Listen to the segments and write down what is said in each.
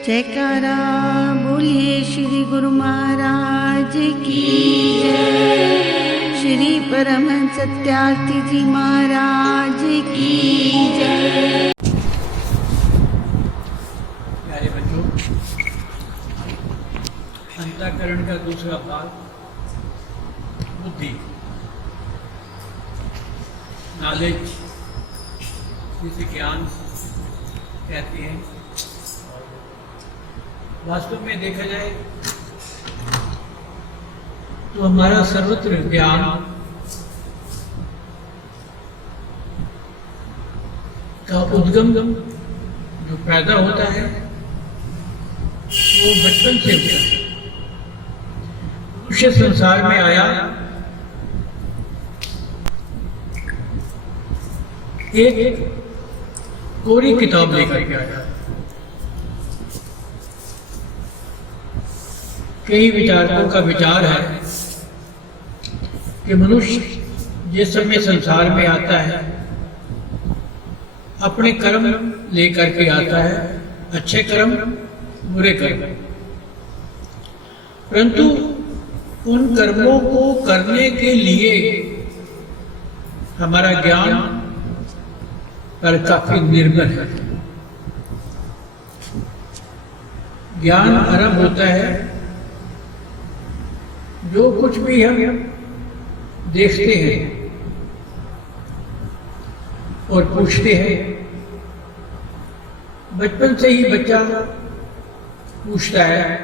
जयकारा बोलिए श्री गुरु महाराज की जय। श्री परमहंस सत्यार्थी जी महाराज की जय। प्यारे बच्चों, अंतःकरण का दूसरा भाग बुद्धि, नॉलेज, जिसे ज्ञान कहते हैं। वास्तव में देखा जाए तो हमारा सर्वत्र ज्ञान का उद्गम जो पैदा होता है वो बचपन से होता है। मनुष्य संसार में आया एक कोरी किताब लेकर के आया। कई विचारकों का विचार है कि मनुष्य जिस समय संसार में आता है अपने कर्म लेकर के आता है, अच्छे कर्म, बुरे कर्म, परंतु उन कर्मों को करने के लिए हमारा ज्ञान पर काफी निर्भर है। ज्ञान आरंभ होता है जो कुछ भी हम देखते हैं और पूछते हैं। बचपन से ही बच्चा पूछता है,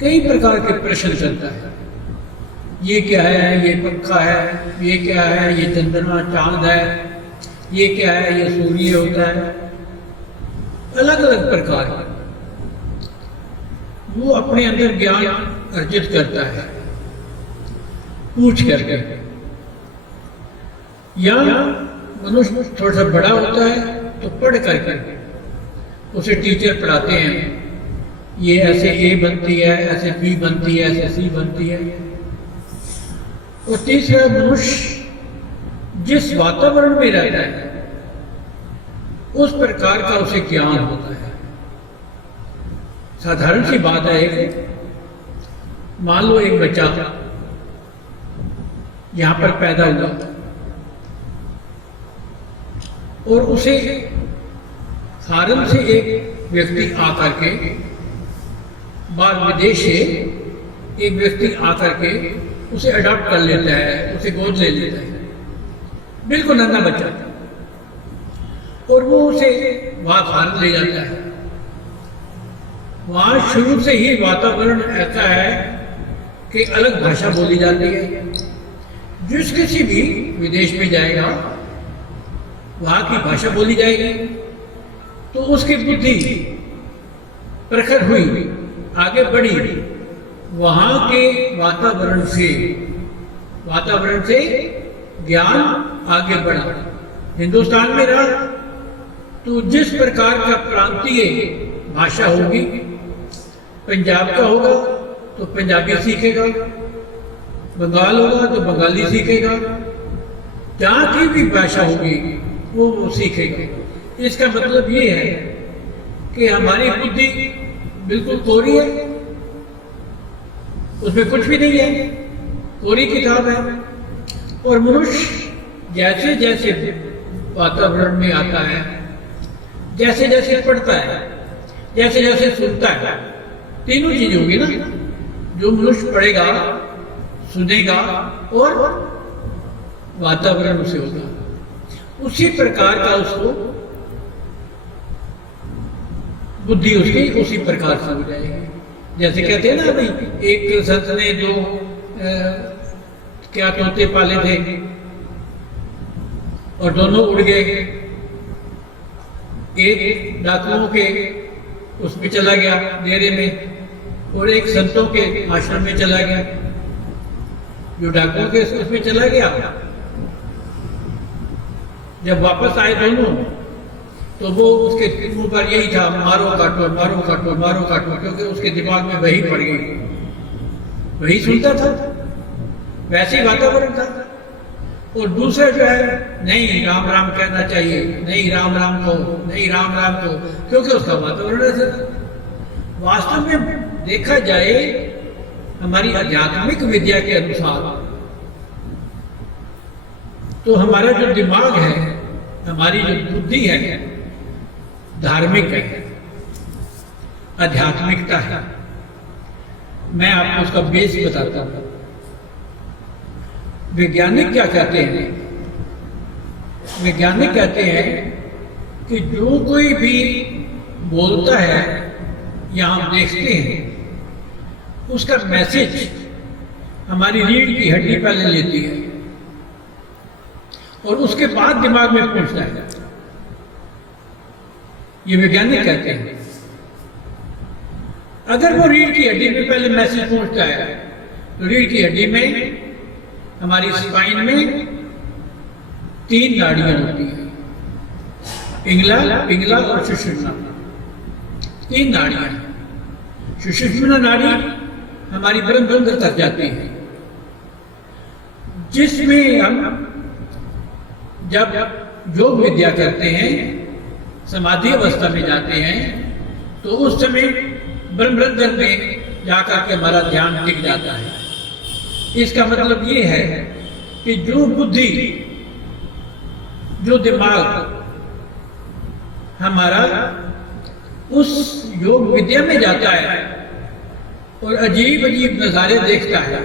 कई प्रकार के प्रश्न करता है। ये क्या है, ये पंखा है, ये क्या है, ये चंद्रमा चांद है, ये क्या है, ये सूर्य होता है। अलग अलग प्रकार का वो अपने अंदर ज्ञान अर्जित करता है पूछ करके। या मनुष्य थोड़ा सा बड़ा होता है तो पढ़ करके उसे टीचर पढ़ाते हैं, ये ऐसे ए बनती है, ऐसे बी बनती है, ऐसे सी बनती है। और तीसरा, मनुष्य जिस वातावरण में रहता है उस प्रकार का उसे ज्ञान होता है। साधारण सी बात है कि मान लो एक बच्चा यहां पर पैदा हुआ और उसे फॉरेन से एक व्यक्ति आकर के, बाहर विदेश से एक व्यक्ति आकर के उसे अडॉप्ट कर लेता है, उसे गोद ले लेता है, बिल्कुल नन्हा बच्चा, और वो उसे वहां फॉरेन ले जाता है। वहां शुरू से ही वातावरण ऐसा है कि अलग भाषा बोली जाती है। जिस किसी भी विदेश में जाएगा वहां की भाषा बोली जाएगी, तो उसकी बुद्धि प्रखर हुई, आगे बढ़ी, वहां के वातावरण से ज्ञान आगे बढ़ा। हिंदुस्तान में रहा तो जिस प्रकार का प्रांतीय भाषा होगी, पंजाब का होगा तो पंजाबी सीखेगा, बंगाल होगा तो बंगाली सीखेगा, जहाँ की भी भाषा होगी वो सीखेगा। इसका मतलब ये है कि हमारी बुद्धि बिल्कुल कोरी है, उसमें कुछ भी नहीं है, कोरी किताब है। और मनुष्य जैसे जैसे वातावरण में आता है, जैसे जैसे पढ़ता है, जैसे जैसे सुनता है, तीनों चीज होगी ना। जो मनुष्य पढ़ेगा, सुनेगा और वातावरण उसे होगा, उसी प्रकार का उसको बुद्धि उसकी उसी प्रकार से हो जाएगी। जैसे कहते हैं ना भाई, एक संत ने दो क्या तोते पाले थे और दोनों उड़ गए। एक डाकुओं के उसमें चला गया डेरे में, और एक संतों के आश्रम में चला गया। जो डाकुओं के उसमें चला गया, जब वापस आए दोनों तो वो उसके मुंह पर यही था, मारो काटो, मारो काटो, मारो काटो, क्योंकि उसके दिमाग में वही पड़ गई, वही सुनता था, वैसे ही वातावरण था। और दूसरा जो है, नहीं राम कहना चाहिए, नहीं राम कहो, नहीं राम कहो, क्योंकि उसका वातावरण ऐसा था। वास्तव में देखा जाए हमारी आध्यात्मिक विद्या के अनुसार तो हमारा जो दिमाग है, हमारी जो बुद्धि है, धार्मिक है, आध्यात्मिकता है। मैं आपको उसका बेस बताता हूं। वैज्ञानिक क्या कहते हैं? वैज्ञानिक कहते हैं कि जो कोई भी बोलता है या हम देखते हैं, उसका मैसेज हमारी रीढ़ की हड्डी पहले लेती है और उसके बाद दिमाग में पहुंचता है। ये वैज्ञानिक कहते हैं। अगर वो रीढ़ की हड्डी में पहले मैसेज पहुंचता है तो रीढ़ की हड्डी में, हमारी स्पाइन में 3 नाड़ियां होती हैं, पिंगला और सुषुम्ना। 3 नाड़ियां। सुषुम्ना नाड़ी हमारी ब्रह्मरंध्र तक जाती है, जिसमें हम जब योग विद्या करते हैं, समाधि अवस्था में जाते हैं, तो उस समय ब्रह्मरंध्र में जाकर के हमारा ध्यान टिक जाता है। इसका मतलब ये है कि जो बुद्धि, जो दिमाग हमारा उस योग विद्या में जाता है और अजीब अजीब नज़ारे देखता है,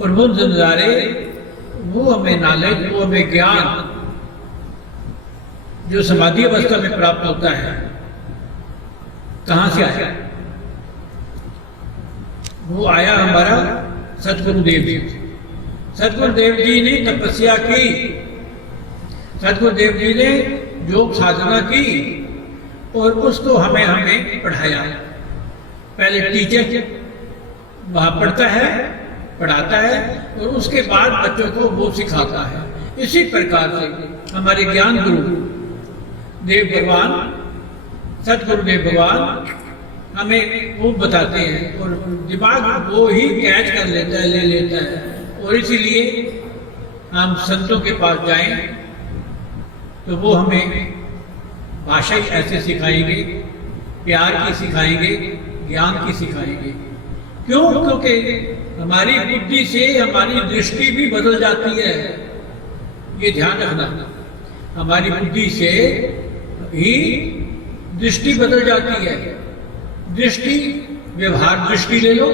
और वो नज़ारे, वो हमें नॉलेज, वो हमें ज्ञान जो समाधि अवस्था में प्राप्त होता है, कहां से आया? वो आया हमारा सतगुरुदेव जी। सतगुरुदेव जी ने तपस्या की, सतगुरुदेव जी ने योग साधना की और उसको हमें पढ़ाया। पहले टीचर वहां पढ़ता है, पढ़ाता है और उसके बाद बच्चों को वो सिखाता है। इसी प्रकार से हमारे ज्ञान गुरु देव भगवान, सतगुरुदेव भगवान हमें वो बताते हैं और दिमाग वो ही कैच कर लेता है, ले लेता है। और इसीलिए हम संतों के पास जाएं तो वो हमें भाषा ही ऐसे सिखाएंगे, प्यार की सिखाएंगे, ज्ञान की सिखाएंगे। क्यों? क्योंकि हमारी बुद्धि से हमारी दृष्टि भी बदल जाती है। ये ध्यान रखना, हमारी बुद्धि से ही दृष्टि बदल जाती है। दृष्टि, व्यवहार दृष्टि ले लो,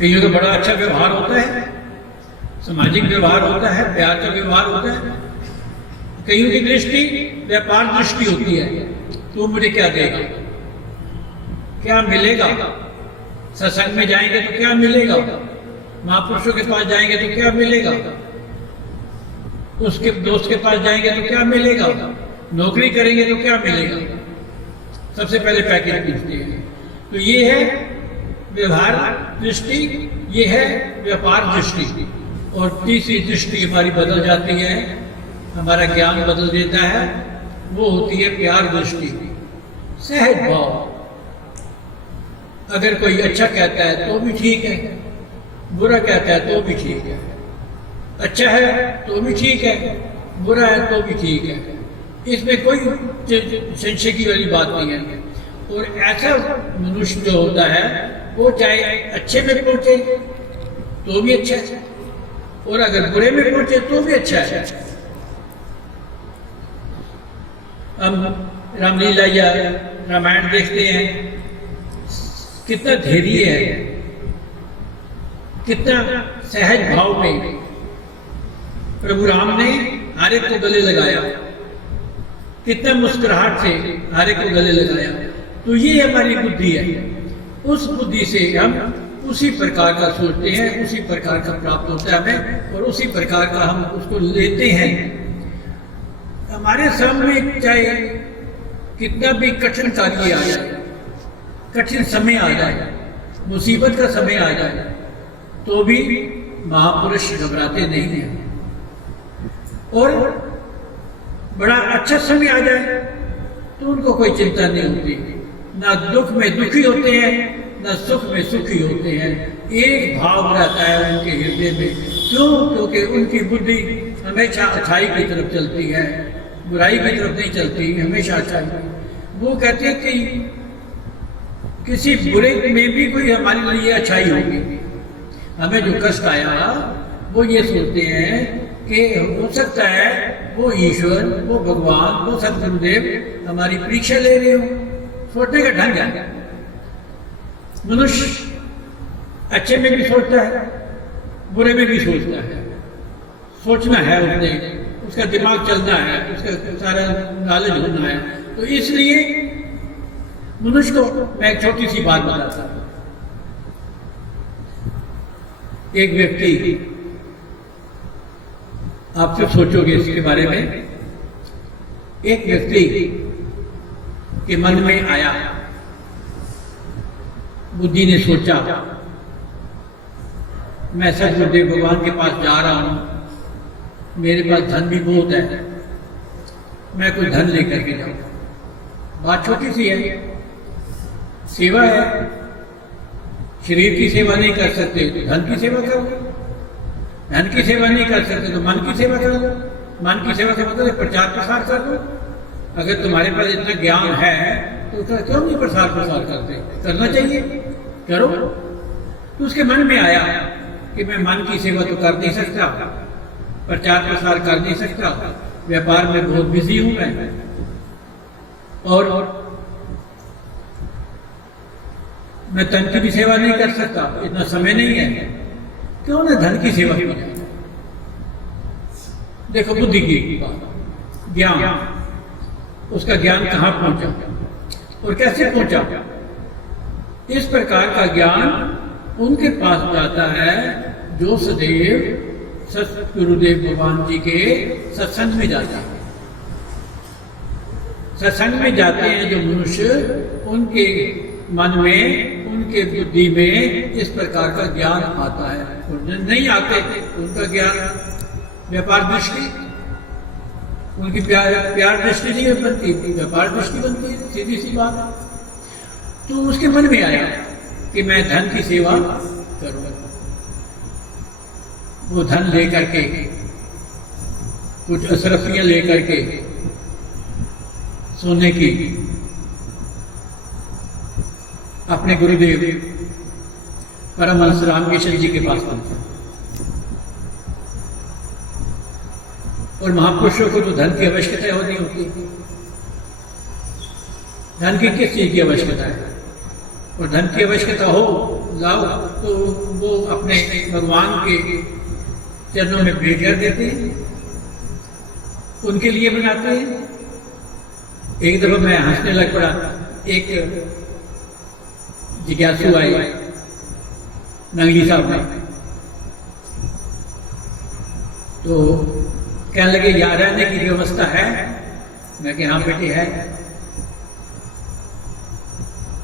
कईयों का बड़ा अच्छा व्यवहार होता है, सामाजिक व्यवहार होता है, प्यार का व्यवहार होता है। कईयों की दृष्टि व्यापार दृष्टि होती है। तू मुझे क्या देगा, क्या मिलेगा? सत्संग में जाएंगे तो क्या मिलेगा? महापुरुषों के पास जाएंगे तो क्या मिलेगा? उसके दोस्त के पास जाएंगे तो क्या मिलेगा? नौकरी करेंगे तो क्या मिलेगा? सबसे पहले पैकेज पूछते हैं। तो ये है व्यवहार दृष्टि, ये है व्यापार दृष्टि। और तीसरी दृष्टि हमारी बदल जाती है, हमारा ज्ञान बदल देता है, वो होती है प्यार दृष्टि, सहज भाव। अगर कोई अच्छा कहता है तो भी ठीक है, बुरा कहता है तो भी ठीक है, अच्छा है तो भी ठीक है, बुरा है तो भी ठीक है। इसमें कोई संशय की वाली बात नहीं है। और ऐसा मनुष्य जो होता है वो चाहे अच्छे में पहुंचे तो भी अच्छा है, और अगर बुरे में पहुंचे तो भी अच्छा है। हम रामलीला या रामायण देखते हैं, कितना धैर्य है, कितना सहज भाव में प्रभु राम ने हर एक को गले लगाया, कितना मुस्कुराहट से हर एक को गले लगाया। तो ये हमारी बुद्धि है। उस बुद्धि से हम उसी प्रकार का सोचते हैं, उसी प्रकार का प्राप्त होता है हमें, और उसी प्रकार का हम उसको लेते हैं। हमारे सामने चाहे कितना भी कठिन कार्य आ जाए, कठिन समय आ जाए, मुसीबत का समय आ जाए, तो भी महापुरुष घबराते नहीं हैं। और बड़ा अच्छा समय आ जाए तो उनको कोई चिंता नहीं होती, ना दुख में दुखी होते हैं, ना सुख में सुखी होते हैं। एक भाव रहता है उनके हृदय में। क्यों? क्योंकि उनकी बुद्धि हमेशा अच्छाई की तरफ चलती है, बुराई की तरफ नहीं चलती, हमेशा अच्छाई। वो कहते हैं कि किसी बुरे में भी कोई हमारे लिए अच्छाई होगी। हमें जो कष्ट आया वो ये सोचते हैं कि हो सकता है वो ईश्वर, वो भगवान, वो सदगुरुदेव हमारी परीक्षा ले रहे हो। सोचने का ढंग है। मनुष्य अच्छे में भी सोचता है, बुरे में भी सोचता है। सोचना है उसने, उसका दिमाग चलना है, उसका सारा नॉलेज होना है। तो इसलिए मनुष्य को मैं एक छोटी सी बात बताता हूं। एक व्यक्ति, आप सब सोचोगे इसके बारे में, एक व्यक्ति के मन में आया, बुद्धि ने सोचा मैं सदगुरुदेव भगवान के पास जा रहा हूं, मेरे पास धन भी बहुत है, मैं कुछ धन लेकर के जाऊंगा। बात छोटी सी है, सेवा है। शरीर की सेवा नहीं कर सकते तो धन की सेवा करो, धन की सेवा नहीं कर सकते तो मन की सेवा करो, मन की सेवा का मतलब प्रचार प्रसार कर दो। अगर तुम्हारे पास इतना ज्ञान है तो उसका क्यों नहीं प्रसार प्रसार करते? करना चाहिए, करो। तो उसके मन में आया कि मैं मन की सेवा तो कर नहीं सकता, प्रचार प्रसार कर नहीं सकता, व्यापार में बहुत बिजी हूं मैं, और मैं तन की भी सेवा नहीं कर सकता, इतना समय नहीं है, क्यों ना धन की सेवा की जाए। देखो बुद्धि की बात, ज्ञान, उसका ज्ञान कहां पहुंचा और कैसे पहुंचा। इस प्रकार का ज्ञान उनके पास जाता है जो सदैव सतगुरुदेव भगवान जी के सत्संग में जाता है। सत्संग में जाते हैं जो मनुष्य, उनके मन में, उनके बुद्धि में इस प्रकार का ज्ञान आता है। और नहीं आते उनका ज्ञान व्यापार दृष्टि, उनकी प्यार दृष्टि नहीं बनती, व्यापार दृष्टि बनती है, सीधी सी बात। तो उसके मन में आया कि मैं धन की सेवा करूंगा। वो धन लेकर के, कुछ अशरफियां लेकर के, सोने की, अपने गुरुदेव परमहंस रामकृष्ण जी के पास पहुंचा। और महापुरुषों को तो धन की आवश्यकता होती होती। धन की किस चीज की आवश्यकता है? और धन की आवश्यकता हो लाओ तो वो अपने भगवान के चरणों में भेंट कर देते हैं, उनके लिए बनाते हैं। एक दफा मैं हंसने लग पड़ा, एक जिज्ञासु आए नंगली साहब में, तो कहने लगे यहाँ रहने की व्यवस्था है? मैं कहा हाँ बेटे है।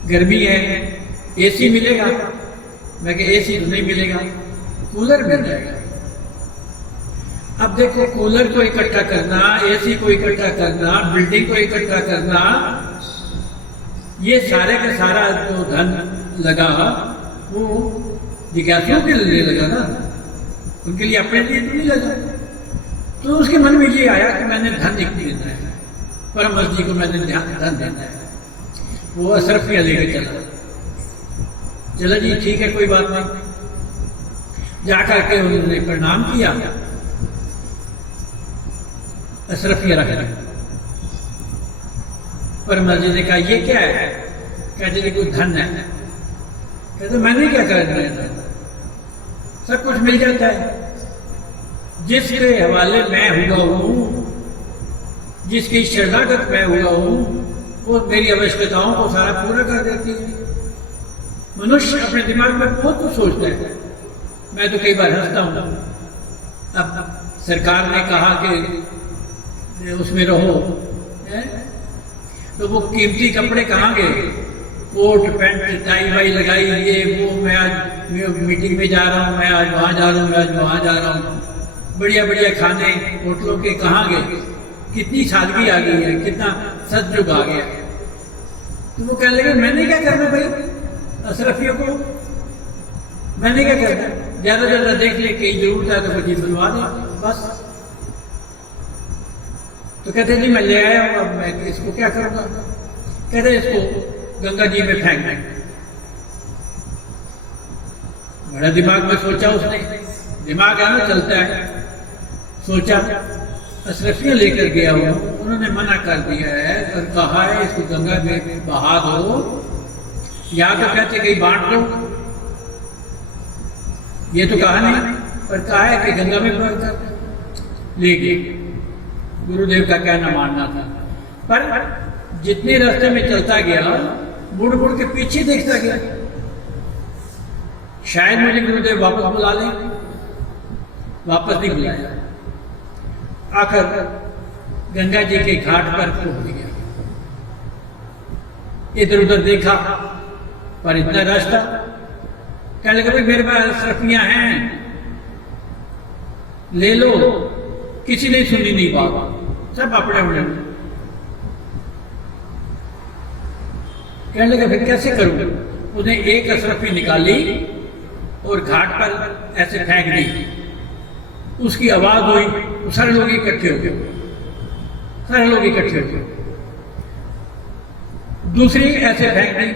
गर्मी है, एसी मिलेगा? मैं कहा एसी तो नहीं मिलेगा, कूलर मिल जाएगा। अब देखो, कूलर को इकट्ठा करना, एसी को इकट्ठा करना, बिल्डिंग को इकट्ठा करना, ये सारे का सारा जो धन लगा वो जिज्ञासुओं के लिए लगा ना, उनके लिए, अपने लिए तो नहीं लगा। तो उसके मन में ये आया कि मैंने धन देना है, परमहंस जी को मैंने धन देना है। वो अशरफियां लेकर चला जी, ठीक है कोई बात नहीं। जाकर के उन्होंने प्रणाम किया, अशरफियां रख दी। परमहंस जी ने कहा ये क्या है? कहते जी कोई धन है। कहते मैंने क्या करना है, सब कुछ मिल जाता है। जिसके हवाले मैं हुआ हूं, जिसकी शरणागत मैं हुआ हूं, वो मेरी आवश्यकताओं को सारा पूरा कर देती है। मनुष्य अपने दिमाग में बहुत कुछ सोचता है। मैं तो कई बार हंसता हूं। अब सरकार ने कहा कि उसमें रहो, तो वो कीमती कपड़े कहाँ गए? कोट पैंट टाई वाई लगाई, ये वो, मैं आज मीटिंग में जा रहा हूँ, मैं आज वहाँ जा रहा हूँ, मैं आज वहाँ जा रहा हूँ। बढ़िया बढ़िया खाने होटलों के कहाँ गए? कितनी सादगी आ गई है, कितना सदयुग आ गया। तो वो कहने लगे मैंने क्या करना भाई, अशरफियों को मैंने क्या करना, ज्यादा ज्यादा देख ले, कहीं जरूरत है तो कोई चीज बनवा दे बस। तो कहते जी मैं ले आया हूँ, अब मैं इसको क्या करूँगा? कहते इसको गंगा जी में फेंक दें। बड़ा दिमाग में सोचा उसने, दिमाग है ना, चलता है। सोचा अशरफियाँ लेकर गया हो, उन्होंने मना कर दिया है और कहा है इसको गंगा में बहा दो, या तो कहते कहीं बांट दो, ये तो कहा नहीं, पर कहा है कि गंगा में बहा कर ले गए। गुरुदेव का कहना मानना था, पर जितने रास्ते में चलता गया मुड़ मुड़ के पीछे देखता गया, शायद मुझे गुरुदेव वापस बुला लें, वापस नहीं बुलाया। आकर गंगा जी के घाट पर कूद गया। इधर उधर देखा पर इतना रश था, कहने लगा भाई मेरे पास अशरफियां हैं, ले लो। किसी ने सुनी नहीं बात, सब अपने अपने। कहने लगा फिर कैसे करूं? उसने एक अशरफी निकाली और घाट पर ऐसे फेंक दी। उसकी आवाज हुई, सारे लोग इकट्ठे हो गए, सारे लोग इकट्ठे हो गए। दूसरी ऐसे फेंक दी,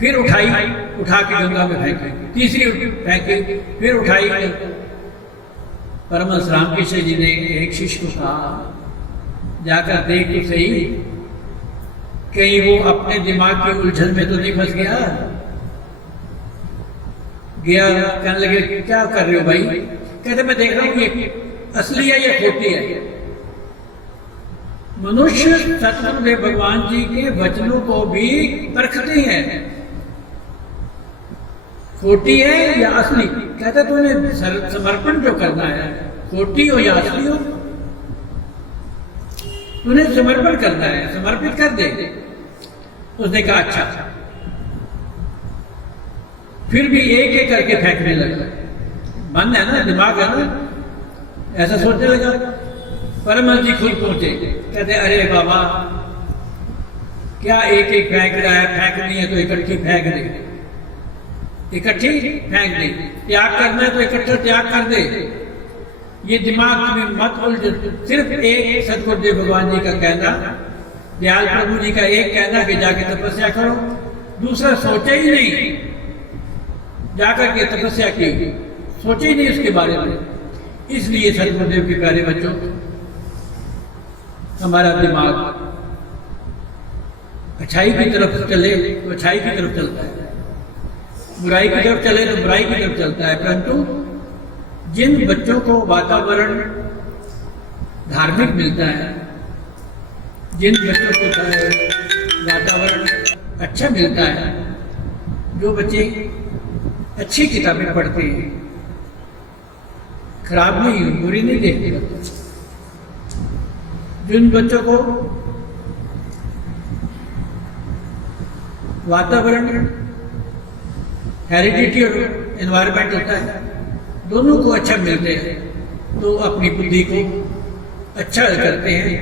फिर उठाई, उठा के गंगा में फेंकी। तीसरी फेंकी, फिर उठाई। परमहंस रामकृष्ण जी ने एक शिष्य को कहा जाकर देख तो सही, कहीं वो अपने दिमाग की उलझन में तो नहीं फंस गया। गया, कहने लगे क्या कर रहे हो भाई? कहते मैं देख रहा हूं ये असली है या खोटी है। मनुष्य सतगुरुदेव भगवान जी के वचनों को भी परखते हैं, खोटी है या असली। कहते तुम्हें समर्पण जो करना है, खोटी हो या असली हो, तूने समर्पण करना है, समर्पित कर दे। उसने कहा अच्छा। फिर भी एक एक करके फेंकने लगा। मन है ना, दिमाग है ना, ऐसा सोचने लगा। परमहंस जी खुद पहुंचे, कहते अरे बाबा क्या एक एक फेंक रहा है, फेंकनी है तो इकट्ठी फेंक दे, इकट्ठी फेंक दे। त्याग करना है तो इकट्ठा त्याग कर दे। ये दिमाग में मत उलझ। सिर्फ एक सतगुरुदेव भगवान जी का कहना, दयाल प्रभु जी का एक कहना कि जाके तपस्या करो, दूसरा सोचे ही नहीं, जाकर के तपस्या की, सोचे ही नहीं उसके बारे में। इसलिए सतगुरुदेव के प्यारे बच्चों, हमारा दिमाग अच्छाई की तरफ चले तो अच्छाई की तरफ चलता है, बुराई की तरफ चले तो बुराई की तरफ चलता है। परंतु जिन बच्चों को वातावरण धार्मिक मिलता है, जिन बच्चों को वातावरण अच्छा मिलता है, जो बच्चे अच्छी किताबें पढ़ते हैं, खराब नहीं, बुरी नहीं देखते, जिन बच्चों को वातावरण हेरिडिटी और एनवायरनमेंट होता है, दोनों को अच्छा मिलते हैं, तो अपनी बुद्धि को अच्छा करते हैं।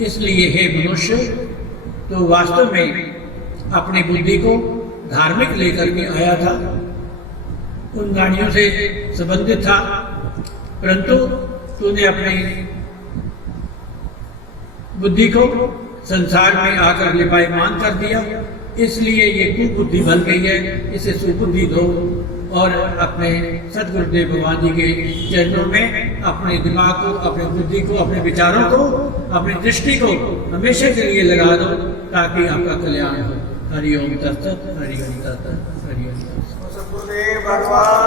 इसलिए हे मनुष्य, तो वास्तव में अपनी बुद्धि को धार्मिक लेकर के आया था, उन गाड़ियों से संबंधित था, परंतु तूने अपनी बुद्धि को संसार में आकर लिपायमान कर दिया। इसलिए ये कुबुद्धि बन गई है, इसे सुबुद्धि दो और अपने सतगुरुदेव भगवान जी के चरणों में अपने दिमाग को, अपनी बुद्धि को, अपने विचारों को, अपनी दृष्टि को हमेशा के लिए लगा दो, ताकि आपका कल्याण हो। हरि ओम तत्सत, हरि ओम तत्सत, हरि ओम तत्सत। सतगुरुदेव भगवान